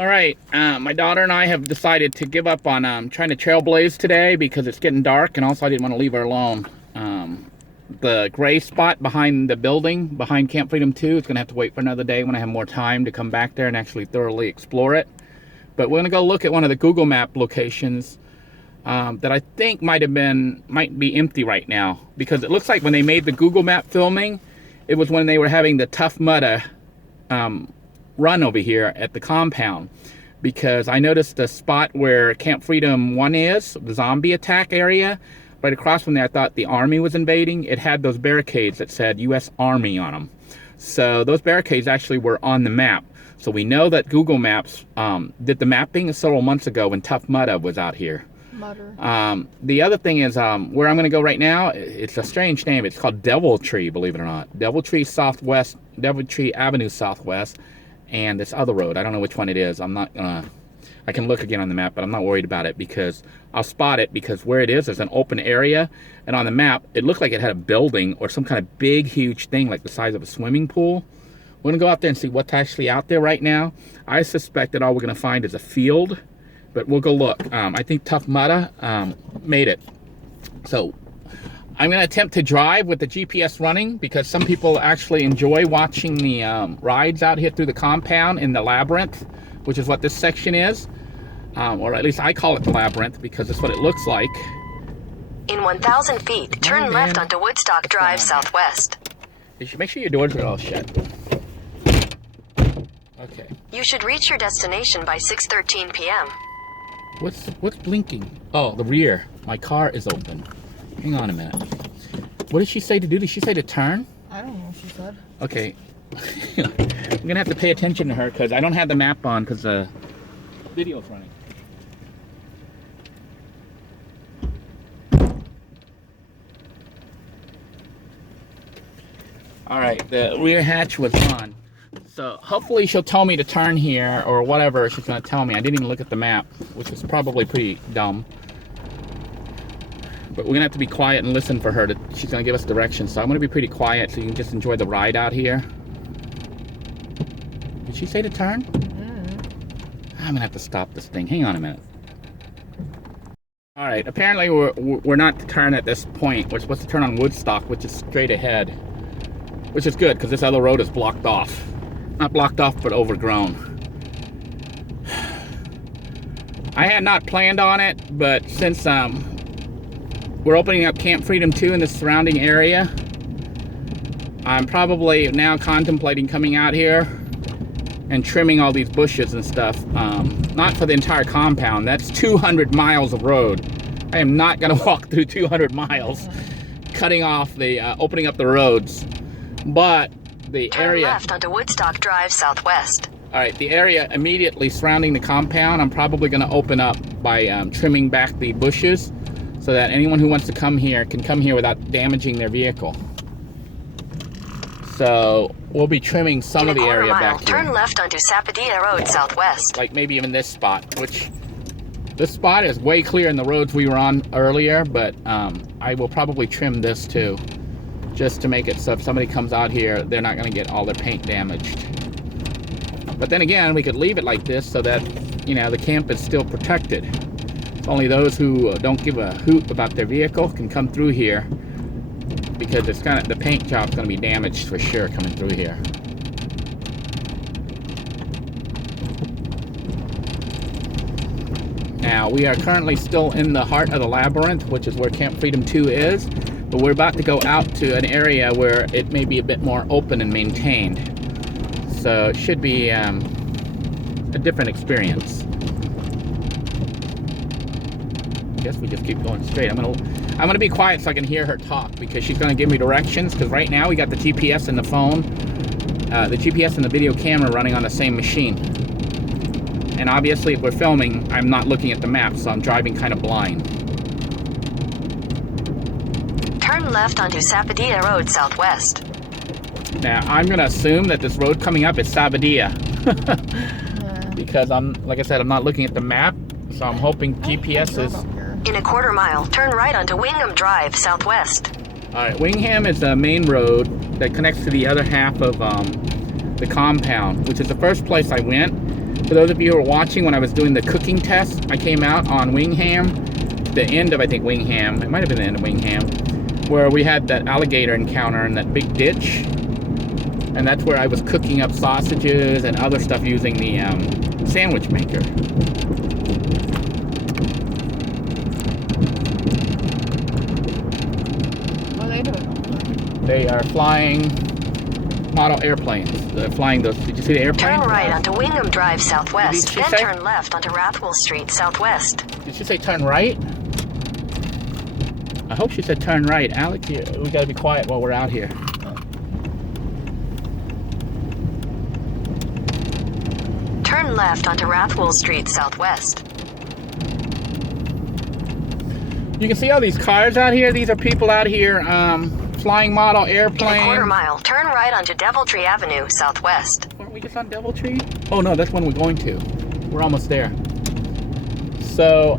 All right, my daughter and I have decided to give up on trying to trailblaze today because it's getting dark, and also I didn't want to leave her alone. The gray spot behind the building, behind Camp Freedom 2, is going to have to wait for another day when I have more time to come back there and actually thoroughly explore it. But we're going to go look at one of the Google Map locations that I think might be empty right now, because it looks like when they made the Google Map filming, it was when they were having the Tough Mudder run over here at the compound, because I noticed the spot where Camp Freedom 1 is, the zombie attack area, right across from there. I thought the army was invading. It had those barricades that said U.S. Army on them. So those barricades actually were on the map. So we know that Google Maps did the mapping several months ago when Tough Mudder was out here. The other thing is where I'm going to go right now, it's a strange name. It's called Devil Tree, believe it or not. Devil Tree Southwest, Devil Tree Avenue Southwest, and this other road. I don't know which one it is. I'm not gonna, I can look again on the map, but I'm not worried about it because I'll spot it, because where it is an open area, and on the map it looked like it had a building or some kind of big huge thing like the size of a swimming pool. We're gonna go out there and see what's actually out there right now. I suspect that all we're gonna find is a field, but we'll go look. I think Tough Mudder made it. So I'm going to attempt to drive with the GPS running, because some people actually enjoy watching the rides out here through the compound in the labyrinth, which is what this section is. Or at least I call it the labyrinth because that's what it looks like. In 1,000 feet, turn left onto Woodstock Drive Southwest. You should make sure your doors are all shut. Okay. You should reach your destination by 6:13 p.m. What's blinking? Oh, the rear. My car is open. Hang on a minute. What did she say to do? Did she say to turn? I don't know what she said. Okay. I'm gonna have to pay attention to her because I don't have the map on because the video's running. All right, the rear hatch was on. So hopefully she'll tell me to turn here or whatever she's gonna tell me. I didn't even look at the map, which is probably pretty dumb. But we're gonna have to be quiet and listen for her. She's gonna give us directions. So I'm gonna be pretty quiet so you can just enjoy the ride out here. Did she say to turn? I'm gonna have to stop this thing. Hang on a minute. All right, apparently we're not to turn at this point. We're supposed to turn on Woodstock, which is straight ahead. Which is good, because this other road is blocked off. Not blocked off, but overgrown. I had not planned on it, but since we're opening up Camp Freedom 2 in the surrounding area, I'm probably now contemplating coming out here and trimming all these bushes and stuff. Not for the entire compound. That's 200 miles of road. I am not going to walk through 200 miles, cutting off the, opening up the roads. But the area... Turn left onto Woodstock Drive Southwest. All right, the area immediately surrounding the compound, I'm probably going to open up by trimming back the bushes, so that anyone who wants to come here can come here without damaging their vehicle. So we'll be trimming some of the area back here. Turn left onto Sapodilla Road Southwest. Like maybe even this spot, which this spot is way clear in the roads we were on earlier, but I will probably trim this too, just to make it so if somebody comes out here, they're not going to get all their paint damaged. But then again, we could leave it like this so that, you know, the camp is still protected. Only those who don't give a hoot about their vehicle can come through here, because it's kind of, the paint job's going to be damaged for sure coming through here. Now we are currently still in the heart of the labyrinth, which is where Camp Freedom 2 is, but we're about to go out to an area where it may be a bit more open and maintained. So it should be a different experience. I guess we just keep going straight. I'm gonna be quiet so I can hear her talk, because she's gonna give me directions. Because right now we got the GPS in the phone, the GPS and the video camera running on the same machine. And obviously, if we're filming, I'm not looking at the map, so I'm driving kind of blind. Turn left onto Sapodilla Road Southwest. Now I'm gonna assume that this road coming up is Sapodilla, because like I said, I'm not looking at the map, so I'm hoping GPS is. In a quarter mile, turn right onto Wingham Drive Southwest. All right, Wingham is the main road that connects to the other half of the compound, which is the first place I went. For those of you who are watching, when I was doing the cooking test, I came out on Wingham, the end of, I think, Wingham. It might have been the end of Wingham, where we had that alligator encounter in that big ditch. And that's where I was cooking up sausages and other stuff using the sandwich maker. What are they doing? They are flying model airplanes. They're flying those. Did you see the airplane? Turn right onto Wingham Drive Southwest, Did she then say? turn left onto Rathwell Street Southwest. Did she say turn right? I hope she said turn right. Alex, we gotta be quiet while we're out here. Turn left onto Rathwell Street Southwest. You can see all these cars out here. These are people out here flying model In a airplanes. quarter mile, turn right onto Deviltree Avenue Southwest. Weren't we just on Deviltree? Oh no, that's one we're going to. We're almost there. So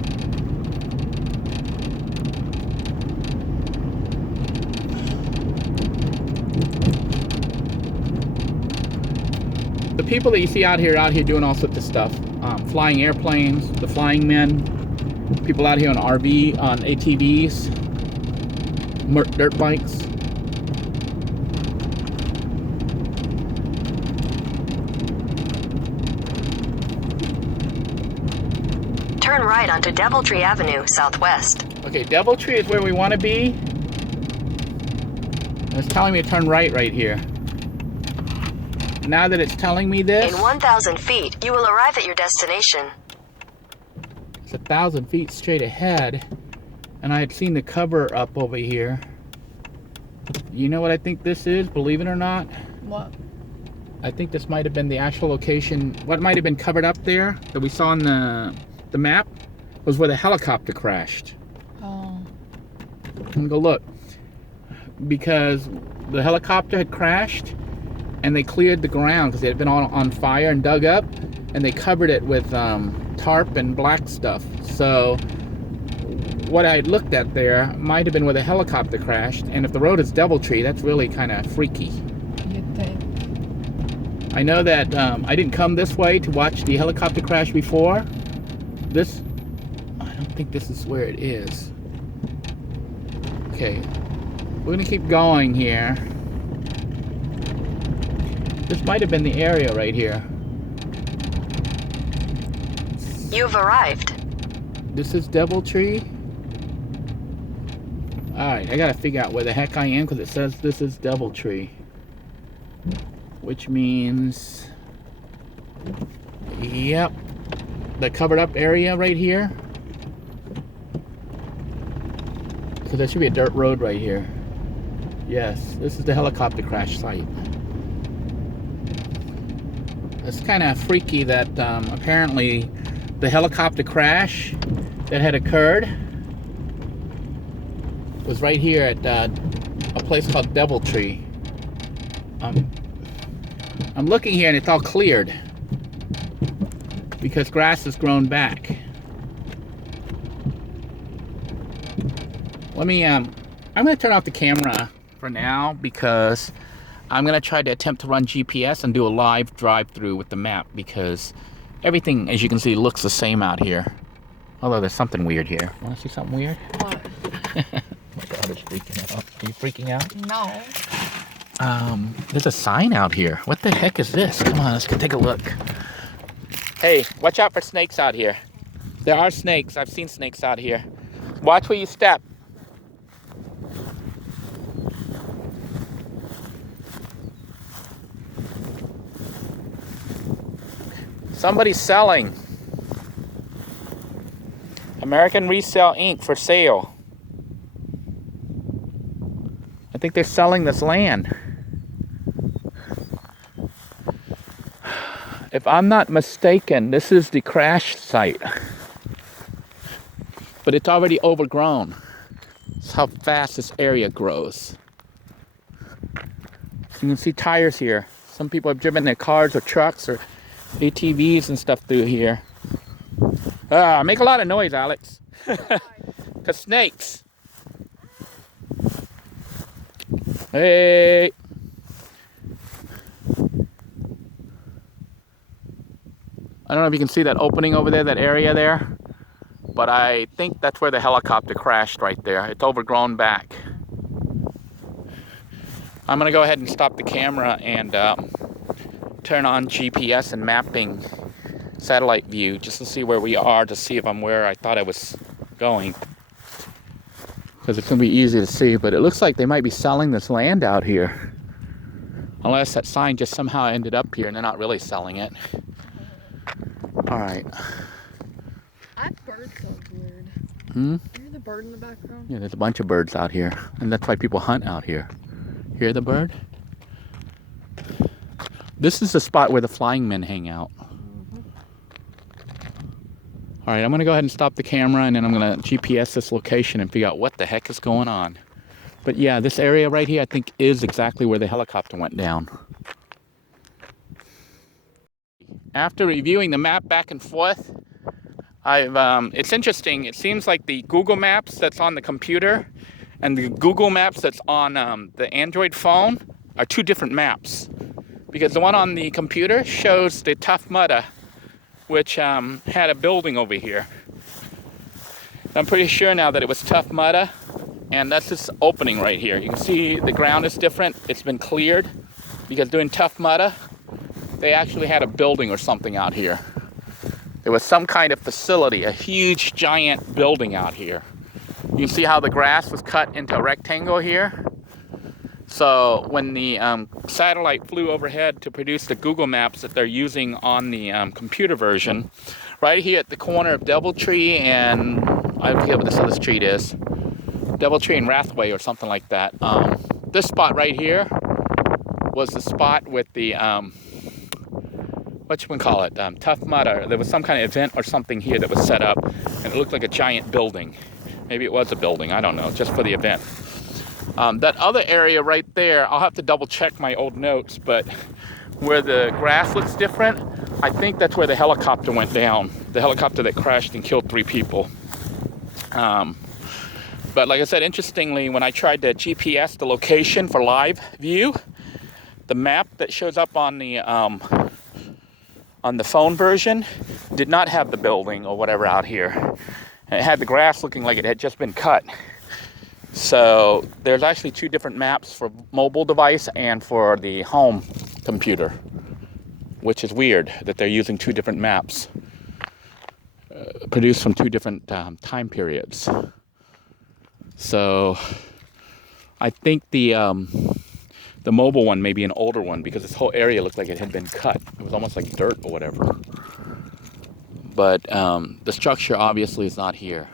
the people that you see out here are out here doing all sorts of stuff. Flying airplanes, the flying men, people out here on RV, on ATVs, dirt bikes. Turn right onto Deviltree Avenue Southwest. Okay, Deviltree is where we want to be. It's telling me to turn right here. Now that it's telling me this, In 1,000 feet, you will arrive at your destination. it's 1,000 feet straight ahead, and I had seen the cover up over here. You know what I think this is, believe it or not? What? I think this might have been the actual location. What might have been covered up there that we saw on the map was where the helicopter crashed. Oh. I'm gonna go look, because the helicopter had crashed and they cleared the ground because it had been on fire and dug up, and they covered it with tarp and black stuff. So what I had looked at there might have been where the helicopter crashed, and if the road is Deviltree, that's really kind of freaky. You think? I know that I didn't come this way to watch the helicopter crash before. I don't think this is where it is. Okay, we're gonna keep going here. This might have been the area right here. You've arrived. This is Deviltree. Alright, I gotta figure out where the heck I am because it says this is Deviltree. Which means... Yep. The covered up area right here. So there should be a dirt road right here. Yes, this is the helicopter crash site. It's kind of freaky that apparently the helicopter crash that had occurred was right here at a place called Deviltree. I'm looking here and it's all cleared because grass has grown back. Let me I'm gonna turn off the camera for now because I'm gonna try to attempt to run GPS and do a live drive-through with the map, because everything, as you can see, looks the same out here. Although there's something weird here. Wanna see something weird? What? My daughter's freaking out. Are you freaking out? No. There's a sign out here. What the heck is this? Come on, let's go take a look. Hey, watch out for snakes out here. There are snakes. I've seen snakes out here. Watch where you step. Somebody's selling. American Resale Inc. for sale. I think they're selling this land. If I'm not mistaken, this is the crash site. But it's already overgrown. That's how fast this area grows. You can see tires here. Some people have driven their cars or trucks or ATVs and stuff through here. Make a lot of noise, Alex. 'Cause snakes. Hey. I don't know if you can see that opening over there, that area there, but I think that's where the helicopter crashed right there. It's overgrown back. I'm gonna go ahead and stop the camera and turn on GPS and mapping satellite view just to see where we are, to see if I'm where I thought I was going. Because it's gonna be easy to see, but it looks like they might be selling this land out here. Unless that sign just somehow ended up here and they're not really selling it. All right. That bird sounds weird. Hmm? You hear the bird in the background? Yeah, there's a bunch of birds out here. And that's why people hunt out here. Hear the bird? This is the spot where the flying men hang out. All right, I'm gonna go ahead and stop the camera and then I'm gonna GPS this location and figure out what the heck is going on. But yeah, this area right here I think is exactly where the helicopter went down. After reviewing the map back and forth, it's interesting. It seems like the Google Maps that's on the computer and the Google Maps that's on the Android phone are two different maps. Because the one on the computer shows the Tough Mudder, which had a building over here. I'm pretty sure now that it was Tough Mudder, and that's this opening right here. You can see the ground is different. It's been cleared because doing Tough Mudder, they actually had a building or something out here. There was some kind of facility, a huge giant building out here. You can see how the grass was cut into a rectangle here. So when the satellite flew overhead to produce the Google Maps that they're using on the computer version, right here at the corner of Doubletree and I forget what this other street is, Doubletree and Rathway or something like that. This spot right here was the spot with the Tough Mudder. There was some kind of event or something here that was set up, and it looked like a giant building. Maybe it was a building, I don't know, just for the event. That other area right there, I'll have to double check my old notes, but where the grass looks different, I think that's where the helicopter went down. The helicopter that crashed and killed 3 people. But like I said, interestingly, when I tried to GPS the location for live view, the map that shows up on the phone version did not have the building or whatever out here. And it had the grass looking like it had just been cut. So there's actually 2 different maps for mobile device and for the home computer, which is weird that they're using 2 different maps produced from 2 different time periods. So I think the mobile one may be an older one because this whole area looked like it had been cut. It was almost like dirt or whatever. But the structure obviously is not here.